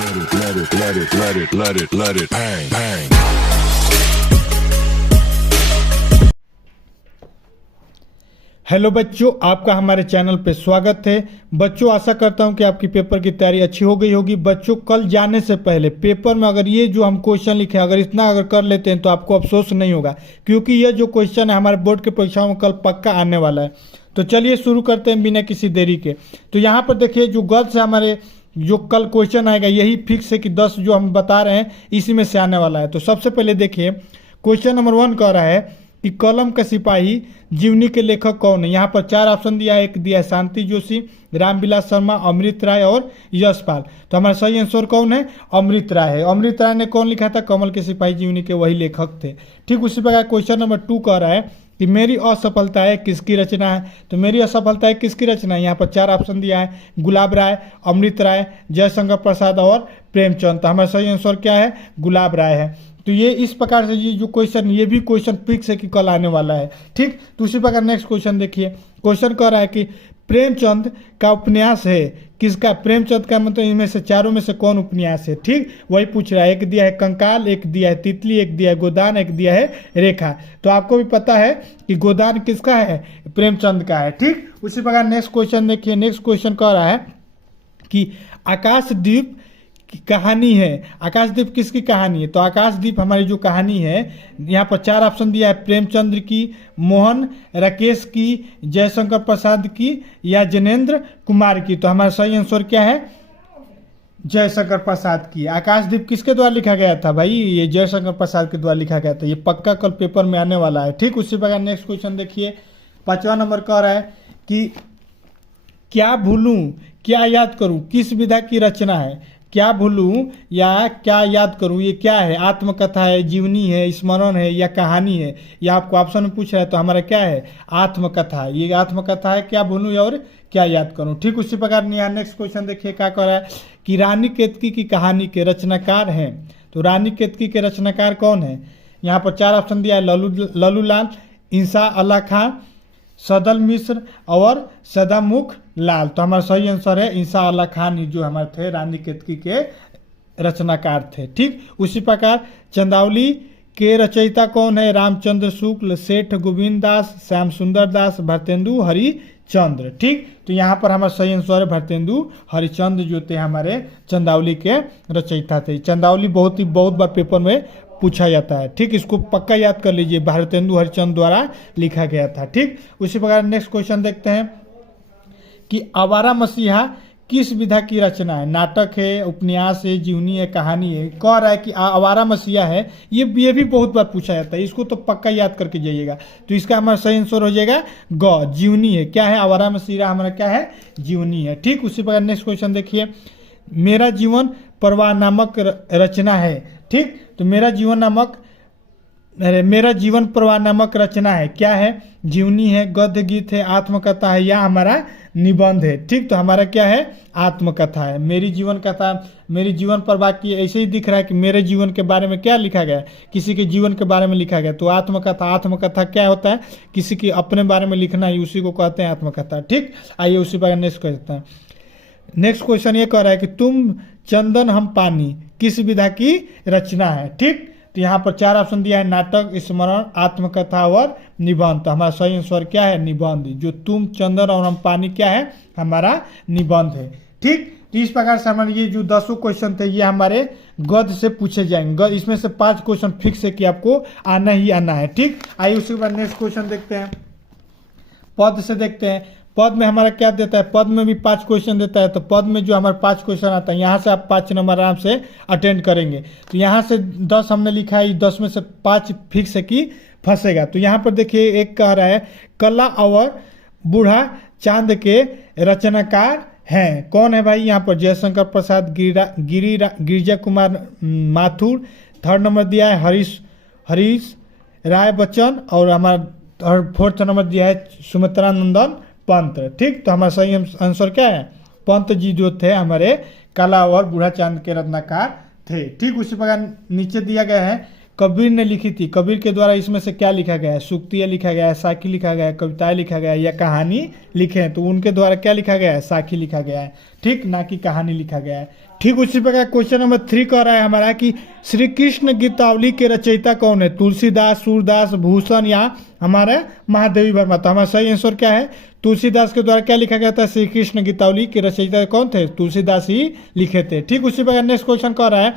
let it bang, bang. Hello बच्चों, आपका हमारे चैनल पे स्वागत है। बच्चों, आशा करता हूं कि आपकी पेपर की तैयारी अच्छी हो गई होगी। बच्चों, कल जाने से पहले पेपर में अगर ये जो हम क्वेश्चन लिखे अगर इतना अगर कर लेते हैं तो आपको अफसोस नहीं होगा, क्योंकि ये जो क्वेश्चन है हमारे बोर्ड की परीक्षाओं में कल पक्का आने वाला है। तो चलिए शुरू करते हैं बिना किसी देरी के। तो यहाँ पर देखिए, जो गद्य से हमारे जो कल क्वेश्चन आएगा यही फिक्स है कि 10 जो हम बता रहे हैं इसी में से आने वाला है। तो सबसे पहले देखिए, क्वेश्चन नंबर 1 कह रहा है कि कलम का सिपाही जीवनी के लेखक कौन है। यहाँ पर 4 ऑप्शन दिया है। एक दिया है शांति जोशी, रामविलास शर्मा, अमृत राय और यशपाल। तो हमारा सही आंसर कौन है? अमृत राय है। अमृत राय ने कौन लिखा था? कमल के सिपाही जीवनी के वही लेखक थे। ठीक उसी प्रकार क्वेश्चन नंबर 2 कह रहा है कि मेरी असफलताएं किसकी रचना है। तो मेरी असफलताएं किसकी रचना है? यहाँ पर 4 ऑप्शन दिया है, गुलाब राय, अमृत राय, जयशंकर प्रसाद और प्रेमचंद। तो हमारा सही आंसर क्या है? गुलाब राय है। तो ये इस प्रकार से ये जो क्वेश्चन, ये भी क्वेश्चन फिक्स है कि कल आने वाला है। ठीक, तो उसी प्रकार नेक्स्ट क्वेश्चन देखिए। क्वेश्चन कह रहा है कि प्रेमचंद का उपन्यास है किसका? प्रेमचंद का मतलब इनमें से चारों में से कौन उपन्यास है? ठीक, वही पूछ रहा है। एक दिया है कंकाल, एक दिया है तितली, एक दिया है गोदान, एक दिया है रेखा। तो आपको भी पता है कि गोदान किसका है? प्रेमचंद का है। ठीक, उसी प्रकार नेक्स्ट क्वेश्चन देखिए। नेक्स्ट क्वेश्चन कह रहा है कि आकाशदीप की कहानी है। आकाशदीप किसकी कहानी है? तो आकाशदीप हमारी जो कहानी है, यहाँ पर 4 ऑप्शन दिया है, प्रेमचंद्र की, मोहन राकेश की, जयशंकर प्रसाद की या जैनेन्द्र कुमार की। तो हमारा सही आंसर क्या है? जयशंकर प्रसाद की। आकाशदीप किसके द्वारा लिखा गया था भाई? ये जयशंकर प्रसाद के द्वारा लिखा गया था। ये पक्का कल पेपर में आने वाला है। ठीक, उसी प्रकार नेक्स्ट क्वेश्चन देखिए। 5वां नंबर कह रहा है कि क्या भूलूं क्या याद करूं किस विधा की रचना है। क्या भूलूं या क्या याद करूं, ये क्या है? आत्मकथा है, जीवनी है, स्मरण है या कहानी है? ये आपको ऑप्शन में पूछ रहा है। तो हमारा क्या है? आत्मकथा। ये आत्मकथा है। क्या भूलूं और क्या याद करूं। ठीक, उसी प्रकार नेक्स्ट क्वेश्चन देखिए क्या कह रहा है कि रानी केतकी की कहानी के रचनाकार हैं। तो रानी केतकी के रचनाकार कौन है? यहाँ पर 4 ऑप्शन दिया है, लल्लूलाल, इंसा अल्लाह खां, सदल मिश्र और सदामुख लाल। तो हमारा सही आंसर है इंसा अल्लाह खान, जो हमारे थे रानी केतकी के रचनाकार थे। ठीक, उसी प्रकार चंदावली के रचयिता कौन है? रामचंद्र शुक्ल, सेठ गोविंद दास, श्याम सुंदर दास, भरतेंदु हरिचंद्र। ठीक, तो यहाँ पर हमारा सही आंसर है भरतेंदु हरिचंद्र, जो थे हमारे चंदावली के रचयिता थे। चंदावली बहुत बार पेपर में पूछा जाता है। ठीक, इसको पक्का याद कर लीजिए, भारतेंदु हरिचंद्र द्वारा लिखा गया था। ठीक, उसी प्रकार नेक्स्ट क्वेश्चन देखते हैं कि आवारा मसीहा किस विधा की रचना है। नाटक है, उपन्यास है, जीवनी है, कहानी है। कह रहा है कि आवारा मसीहा है। ये भी बहुत बार पूछा जाता है, इसको तो पक्का याद करके जाइएगा। तो इसका हमारा सही आंसर हो जाएगा ग, जीवनी है। क्या है? आवारा मसीहा हमारा क्या है? जीवनी है। ठीक, उसी प्रकार नेक्स्ट क्वेश्चन देखिए। मेरा जीवन परवाह नामक रचना है। ठीक, तो मेरा जीवन परवाह नामक रचना है। क्या है? जीवनी है, गद्य गीत है, आत्मकथा है या हमारा निबंध है। ठीक, तो हमारा क्या है? आत्मकथा है। मेरी जीवन कथा, मेरी जीवन परवाह की, ऐसे ही दिख रहा है कि मेरे जीवन के बारे में क्या लिखा गया है? किसी के जीवन के बारे में लिखा गया। तो आत्मकथा क्या होता है? किसी के अपने बारे में लिखना ही, उसी को कहते हैं आत्मकथा। ठीक, आइए उसी पर नेक्स्ट करते हैं। नेक्स्ट क्वेश्चन ये कह रहा है कि तुम चंदन हम पानी किस विधा की रचना है। ठीक, तो यहाँ पर 4 ऑप्शन दिया है, नाटक, स्मरण, आत्मकथा और निबंध। तो हमारा सही आंसर क्या है? निबंध। जो तुम चंदन और हम पानी क्या है? हमारा निबंध है। ठीक, तो इस प्रकार से हमारे ये जो 10 क्वेश्चन थे ये हमारे गद्य से पूछे जाएंगे। इसमें से 5 क्वेश्चन फिक्स है कि आपको आना ही आना है। ठीक, आइए उसके बाद नेक्स्ट क्वेश्चन देखते हैं। पद से देखते हैं। पद में हमारा क्या देता है? पद में भी 5 क्वेश्चन देता है। तो पद में जो हमारे 5 क्वेश्चन आता है, यहाँ से आप 5 नंबर आराम से अटेंड करेंगे। तो यहाँ से 10 हमने लिखा है, 10 में से 5 फिक्स है कि फंसेगा। तो यहाँ पर देखिए, एक कह रहा है कला और बूढ़ा चांद के रचनाकार हैं। कौन है भाई? यहाँ पर जयशंकर प्रसाद, गिरिजा कुमार माथुर। 3rd नंबर दिया है हरीश राय बच्चन और हमारा 4th नंबर दिया है सुमित्रा नंदन पंत। ठीक, तो हमारा सही आंसर क्या है? पंत जी जो थे हमारे कला और बूढ़ा चांद के रत्नाकार थे। ठीक, उसी प्रकार नीचे दिया गया है कबीर ने लिखी थी, कबीर के द्वारा इसमें से क्या लिखा गया है? सूक्तियाँ लिखा गया है, साखी लिखा गया है, कविताएं लिखा गया है या कहानी लिखे हैं, तो उनके द्वारा क्या लिखा गया है? साखी लिखा गया है, ठीक, ना कि कहानी लिखा गया है। ठीक उसी प्रकार क्वेश्चन नंबर 3 कह रहा है हमारा कि श्री कृष्ण गीतावली के रचयिता कौन है? तुलसीदास, सूरदास, भूषण या हमारा महादेवी वर्मा। तो हमारा सही आंसर क्या है? तुलसीदास के द्वारा क्या लिखा गया था? श्री कृष्ण गीतावली के रचयिता कौन थे? तुलसीदास ही लिखे थे। ठीक उसी प्रकार नेक्स्ट क्वेश्चन कह रहा है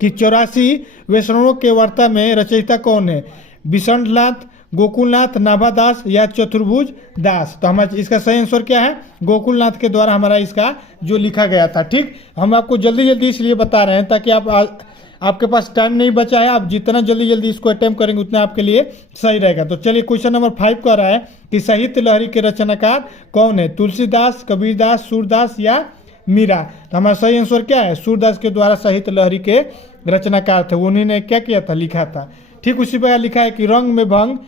कि 84 वैष्णवों के वार्ता में रचयिता कौन है? विशंडनाथ, गोकुलनाथ, नाभादास या चतुर्भुज दास। तो हमारा इसका सही आंसर क्या है? गोकुलनाथ के द्वारा हमारा इसका जो लिखा गया था। ठीक, हम आपको जल्दी जल्दी इसलिए बता रहे हैं ताकि आपके पास टाइम नहीं बचा है, आप जितना जल्दी जल्दी इसको अटेम्प्ट करेंगे उतना आपके लिए सही रहेगा। तो चलिए क्वेश्चन नंबर 5 कह रहा है कि साहित्य लहरी के रचनाकार कौन है? तुलसीदास, कबीरदास, सूरदास या मीरा। तो हमारा सही आंसर क्या है? सूरदास के द्वारा साहित्य लहरी के रचनाकार थे, उन्हीं ने क्या किया था? लिखा था। ठीक उसी प्रकार लिखा है कि रंग में भंग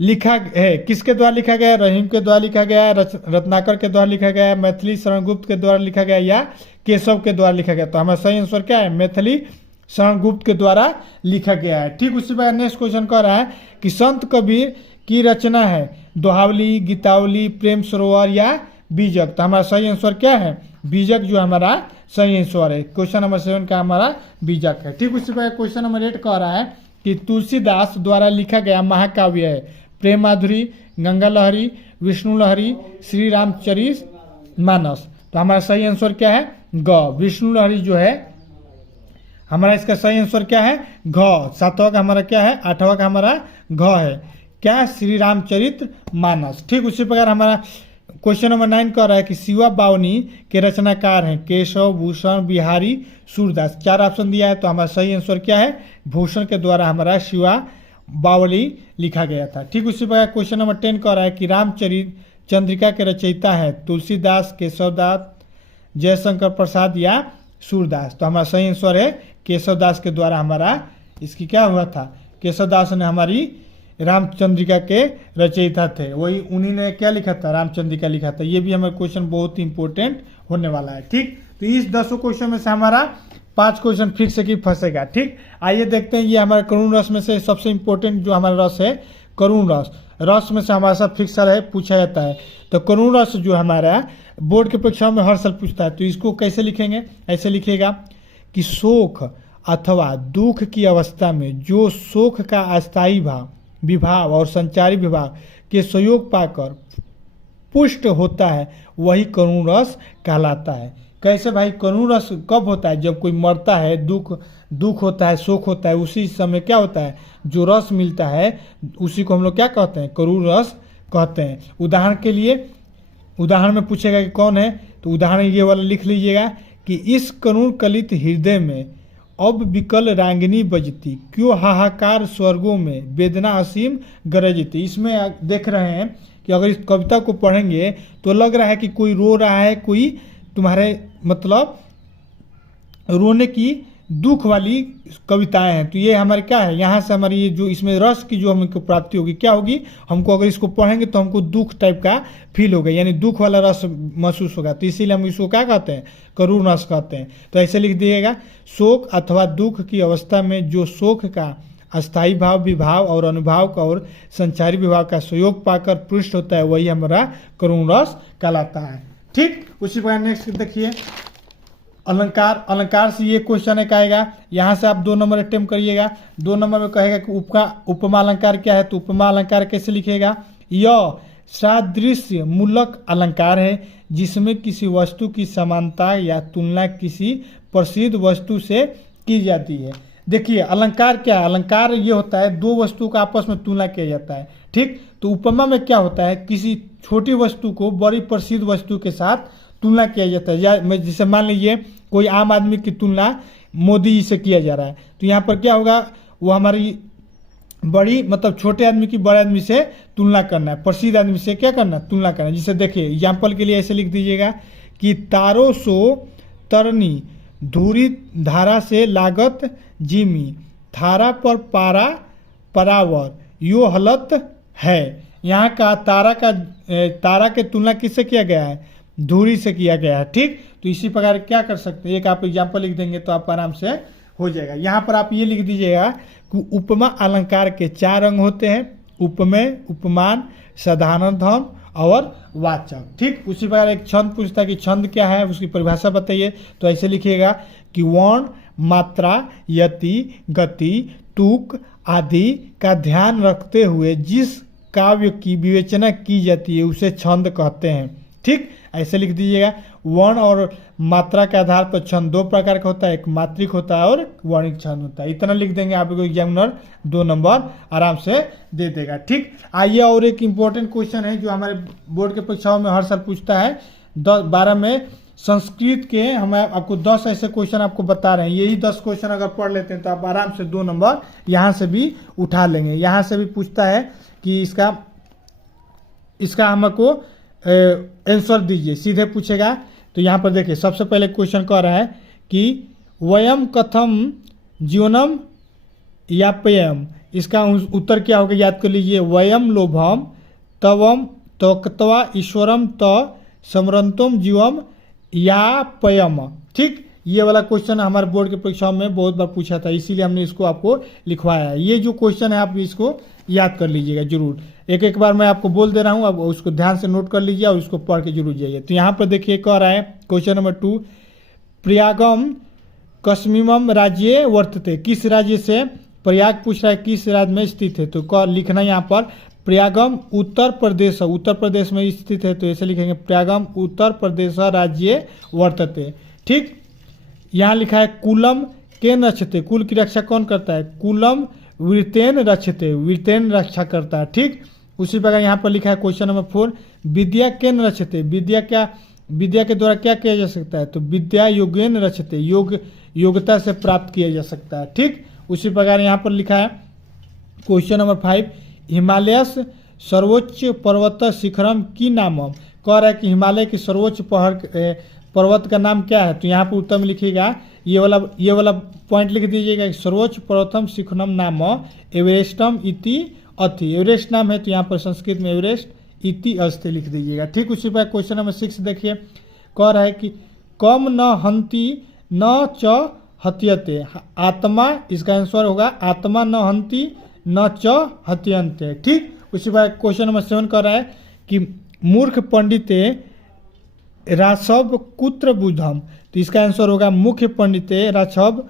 लिखा है, किसके द्वारा लिखा गया है? रहीम के द्वारा लिखा गया है, रत्नाकर के द्वारा लिखा गया है, मैथिली शरणगुप्त के द्वारा लिखा गया या केशव के द्वारा लिखा गया। तो हमारा सही आंसर क्या है? मैथिली शरणगुप्त के द्वारा लिखा गया है। ठीक उसी प्रकार नेक्स्ट क्वेश्चन कह रहा है कि संत कबीर की रचना है दोहावली, गीतावली, प्रेम सरोवर या बीजक। तो हमारा सही आंसर क्या है? बीजक जो हमारा सही आंसर है। क्वेश्चन नंबर 7 का हमारा बीजक है। ठीक उसी प्रकार क्वेश्चन नंबर 8 कह रहा है कि तुलसीदास द्वारा लिखा गया महाकाव्य है प्रेम माधुरी, गंगा लहरी, विष्णु लहरी, श्री रामचरित मानस। तो हमारा सही आंसर क्या है? ग। विष्णु लहरी जो है हमारा इसका सही आंसर क्या है? घ। 7वां का हमारा क्या है? 8वां का हमारा घ है। क्या? श्री रामचरित मानस। ठीक उसी प्रकार हमारा क्वेश्चन नंबर 9 कह रहा है कि शिवा बावनी के रचनाकार हैं केशव, भूषण, बिहारी, सूरदास। 4 ऑप्शन दिया है, तो हमारा सही आंसर क्या है? भूषण के द्वारा हमारा शिवा बावली लिखा गया था। ठीक उसी प्रकार क्वेश्चन नंबर 10 कह रहा है कि रामचरित चंद्रिका के रचयिता है तुलसीदास, केशवदास, जयशंकर प्रसाद या सूरदास। तो हमारा सही आंसर है केशवदास के द्वारा हमारा इसकी क्या हुआ था? केशवदास ने हमारी रामचंद्रिका के रचयिता थे, वही उन्हीं ने क्या लिखा था? रामचंद्रिका लिखा था। ये भी हमारा क्वेश्चन बहुत ही इंपॉर्टेंट होने वाला है। ठीक, तो इस 10 क्वेश्चन में से हमारा 5 क्वेश्चन फिक्स है कि फंसेगा। ठीक, आइए देखते हैं। ये हमारे करुण रस में से सबसे इंपॉर्टेंट जो हमारा रस है करुण रस, रस में से हमारा सब फिक्सर है, पूछा जाता है। तो करुण रस जो हमारा बोर्ड के परीक्षाओं में हर साल पूछता है, तो इसको कैसे लिखेंगे? ऐसे लिखेगा कि शोक अथवा दुख की अवस्था में जो शोक का अस्थायी भाव, विभाव और संचारी विभाव के सहयोग पाकर पुष्ट होता है वही करुण रस कहलाता है। कैसे भाई? करुण रस कब होता है? जब कोई मरता है, दुख होता है, शोक होता है, उसी समय क्या होता है? जो रस मिलता है उसी को हम लोग क्या कहते हैं? करुण रस कहते हैं। उदाहरण के लिए, उदाहरण में पूछेगा कि कौन है, तो उदाहरण ये वाला लिख लीजिएगा कि इस करुण कलित हृदय में अब विकल रांगिनी बजती, क्यों हाहाकार स्वर्गों में वेदना असीम गरजती। इसमें देख रहे हैं कि अगर इस कविता को पढ़ेंगे तो लग रहा है कि कोई रो रहा है, कोई तुम्हारे मतलब रोने की दुख वाली कविताएं हैं। तो ये हमारे क्या है? यहाँ से हमारी ये जो इसमें रस की जो हमको प्राप्ति होगी क्या होगी? हमको अगर इसको पढ़ेंगे तो हमको दुख टाइप का फील होगा, यानी दुख वाला रस महसूस होगा। तो इसीलिए हम इसको क्या कहते हैं? करुण रस कहते हैं। तो ऐसे लिख दिएगा, शोक अथवा दुख की अवस्था में जो शोक का अस्थायी भाव, विभाव और अनुभाव का और संचारी विभाव का सहयोग पाकर पुष्ट होता है वही हमारा करुण रस कहलाता है। ठीक, उसी प्रकार नेक्स्ट देखिए अलंकार। अलंकार से ये क्वेश्चन एक आएगा, यहाँ से आप 2 नंबर अटेम्प्ट करिएगा। 2 नंबर में कहेगा कि उपमा अलंकार क्या है? तो उपमा अलंकार कैसे लिखेगा? यह सादृश्य मूलक अलंकार है जिसमें किसी वस्तु की समानता या तुलना किसी प्रसिद्ध वस्तु से की जाती है। देखिए अलंकार क्या है? अलंकार ये होता है 2 वस्तु का आपस में तुलना किया जाता है। ठीक, तो उपमा में क्या होता है? किसी छोटी वस्तु को बड़ी प्रसिद्ध वस्तु के साथ तुलना किया जाता है। जैसे मान लीजिए कोई आम आदमी की तुलना मोदी जी से किया जा रहा है, तो यहाँ पर क्या होगा? वो हमारी बड़ी मतलब छोटे आदमी की बड़े आदमी से तुलना करना है, प्रसिद्ध आदमी से क्या करना? तुलना करना है। जिसे देखिए एग्जाम्पल के लिए ऐसे लिख दीजिएगा कि तारो सो तरनी धूरी धारा से लागत जिमी, थारा पर पारा परावर यो हलत है। यहाँ का तारा के तुलना किससे किया गया है? धूरी से किया गया है। ठीक, तो इसी प्रकार क्या कर सकते हैं? एक आप एग्जाम्पल लिख देंगे तो आप आराम से हो जाएगा। यहाँ पर आप ये लिख दीजिएगा कि उपमा अलंकार के 4 अंग होते हैं, उपमेय, उपमान, साधारण धर्म और वाचक। ठीक, उसी प्रकार एक छंद पूछता है कि छंद क्या है, उसकी परिभाषा बताइए। तो ऐसे लिखिएगा कि वर्ण, मात्रा, यति, गति, तुक आदि का ध्यान रखते हुए जिस काव्य की विवेचना की जाती है उसे छंद कहते हैं। ठीक, ऐसे लिख दीजिएगा। वर्ण और मात्रा के आधार पर छंद 2 प्रकार का होता है, एक मात्रिक होता है और वर्णिक छंद होता है। इतना लिख देंगे, आपको एग्जामिनर 2 नंबर आराम से दे देगा। ठीक, आइए और एक इम्पोर्टेंट क्वेश्चन है जो हमारे बोर्ड के परीक्षाओं में हर साल पूछता है। 12 में संस्कृत के हम आपको 10 ऐसे क्वेश्चन आपको बता रहे हैं। यही 10 क्वेश्चन अगर पढ़ लेते हैं तो आप आराम से 2 नंबर यहाँ से भी उठा लेंगे। यहाँ से भी पूछता है कि इसका हमको आंसर दीजिए, सीधे पूछेगा। तो यहाँ पर देखिए, सबसे पहले क्वेश्चन कह रहा है कि वयम कथम जीवनम यापयम। इसका उत्तर क्या होगा, याद कर लीजिए। वयम लोभम तवम तक्त्वा ईश्वरम त समरंतुम जीवम यापयम। ठीक, ये वाला क्वेश्चन हमारे बोर्ड के परीक्षाओं में बहुत बार पूछा था, इसीलिए हमने इसको आपको लिखवाया है। ये जो क्वेश्चन है आप इसको याद कर लीजिएगा जरूर। एक बार मैं आपको बोल दे रहा हूँ, अब उसको ध्यान से नोट कर लीजिए और उसको पढ़ के जरूर जाइए। तो यहाँ पर देखिए कह रहा है क्वेश्चन नंबर 2, प्रयागम कस्मिमम राज्य वर्तते। किस राज्य से, प्रयाग पूछ रहा है किस राज्य में स्थित है। तो लिखना यहाँ पर प्रयागम उत्तर प्रदेश, उत्तर प्रदेश में स्थित है। तो ऐसे लिखेंगे प्रयागम उत्तर प्रदेश राज्य वर्तते। ठीक, यहाँ लिखा है कुलम केन रक्षते। कुल की रक्षा कौन करता है, कुलम वृतेन रक्षते, वृतेन रक्षा करता है। ठीक, उसी प्रकार यहाँ पर लिखा है क्वेश्चन नंबर 4, विद्या केन रक्षते। विद्या के द्वारा क्या किया जा सकता है, तो विद्या योगेन रक्षते, योग्यता से प्राप्त किया जा सकता है। ठीक, उसी प्रकार यहाँ पर लिखा है क्वेश्चन नंबर 5, हिमालयस सर्वोच्च पर्वत शिखरम की नामम। कह रहा है कि हिमालय की सर्वोच्च पर्वत का नाम क्या है। तो यहाँ पर उत्तर में लिखिएगा, ये वाला पॉइंट लिख दीजिएगा, सर्वोच्च पर्वतम शिखरम नाम एवरेस्टम इति अति। एवरेस्ट नाम है, तो यहाँ पर संस्कृत में एवरेस्ट इति अस्ति लिख दीजिएगा। ठीक, उसी पर क्वेश्चन नंबर 6 देखिए, कह रहा है कि कम न हंति न च हत्यते। आत्मा, इसका आंसर होगा आत्मा न हंति न च हत्यन्ते। ठीक, उसी पर क्वेश्चन नंबर 7 कह रहा है कि मूर्ख पंडिते रासव कुत्र बुधम। तो इसका आंसर होगा मुख्य पंडिते रासव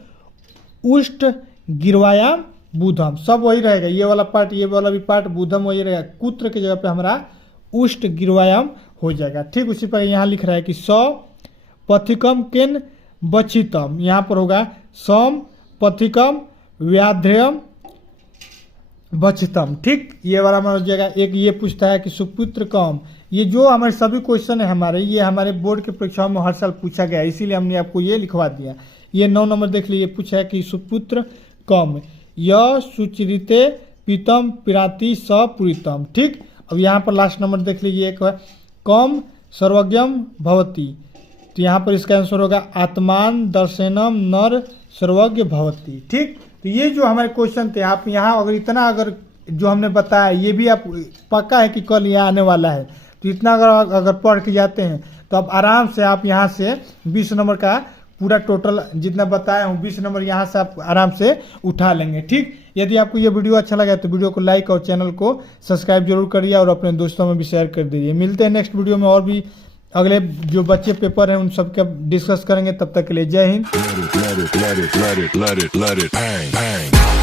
उष्ट गिरवायाम बुधम। सब वही रहेगा, ये वाला पार्ट, ये वाला भी पार्ट, बुधम वही रहेगा। कुत्र की जगह पे हमारा उष्ट गिरवायाम हो जाएगा। ठीक, उसी पर यहाँ लिख रहा है कि सौ पथिकम केन बचितम। यहाँ पर होगा सम पथिकम व्याध्रयम बचितम। ठीक, ये वाला हमारा हो जाएगा। एक ये पूछता है कि सुपुत्र कम। ये जो हमारे सभी क्वेश्चन है हमारे, ये हमारे बोर्ड के परीक्षाओं में हर साल पूछा गया, इसीलिए हमने आपको ये लिखवा दिया। ये 9 नंबर देख लीजिए, पूछा है कि सुपुत्र कम य सुचरिते पीतम पिराति सपुरीतम। ठीक, अब यहाँ पर लास्ट नंबर देख लीजिए, एक कम सर्वज्ञम भवती। तो यहाँ पर इसका आंसर होगा आत्मान दर्शनम नर सर्वज्ञ भवती। ठीक, तो ये जो हमारे क्वेश्चन थे, आप यहाँ अगर जो हमने बताया ये भी आप पक्का है कि कल यहाँ आने वाला है, तो इतना अगर पढ़ के जाते हैं तो आप आराम से आप यहाँ से 20 नंबर का पूरा टोटल जितना बताया हूँ 20 नंबर यहाँ से आप आराम से उठा लेंगे। ठीक, यदि आपको ये वीडियो अच्छा लगा तो वीडियो को लाइक और चैनल को सब्सक्राइब जरूर करिए और अपने दोस्तों में भी शेयर कर दीजिए। मिलते हैं नेक्स्ट वीडियो में, और भी अगले जो बच्चे पेपर हैं उन सब का डिस्कस करेंगे। तब तक के लिए जय Hind. Let it, let it, let it, let it, let it, let it, bang, bang.